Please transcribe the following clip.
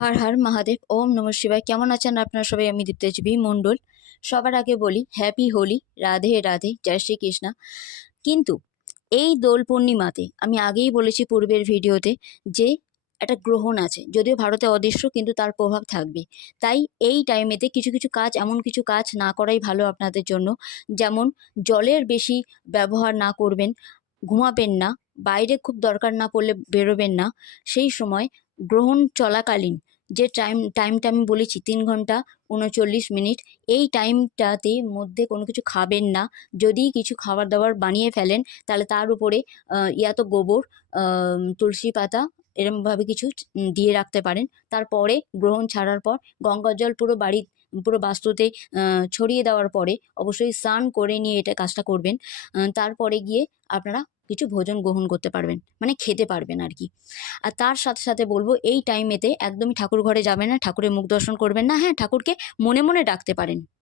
হর হর মহাদেব, ওম নম শিবায়। কেমন আছেন আপনারা সবাই? আমি দীপ্তেজবি মণ্ডল। সবার আগে বলি হ্যাপি হোলি। রাধে রাধে। জয় শ্রীকৃষ্ণ। কিন্তু এই দোল পূর্ণিমাতে আমি আগেই বলেছি পূর্বের ভিডিওতে যে একটা গ্রহণ আছে। যদিও ভারতে অদৃশ্য, কিন্তু তার প্রভাব থাকবে। তাই এই টাইমেতে কিছু কিছু কাজ, এমন কিছু কাজ না করাই ভালো আপনাদের জন্য। যেমন জলের বেশি ব্যবহার না করবেন, ঘুমাবেন না, বাইরে খুব দরকার না পড়লে বেরোবেন না। সেই সময় গ্রহণ চলাকালীন যে টাইম টাইমটা আমি বলেছি তিন ঘণ্টা উনচল্লিশ মিনিট এই টাইমটাতে মধ্যে কোনো কিছু খাবেন না। যদি কিছু খাবার দাবার বানিয়ে ফেলেন, তাহলে তার উপরে ইয়া তো গোবর তুলসী পাতা এরমভাবে কিছু দিয়ে রাখতে পারেন। তারপরে গ্রহণ ছাড়ার পর গঙ্গার জল পুরো বাড়ি, পুরো বাস্তুতে ছড়িয়ে দেওয়ার পরে অবশ্যই স্নান করে নিয়ে এটা কাজটা করবেন। তারপরে গিয়ে আপনারা কিছু ভোজন গ্রহণ করতে পারবেন মানে খেতে পারবেন আর কি আর তার সাথে সাথে বলব, এই টাইমেতে একদমই ঠাকুর ঘরে যাবেন না, ঠাকুরের মুখ দর্শন করবেন না হ্যাঁ ঠাকুরকে মনে মনে ডাকতে পারেন।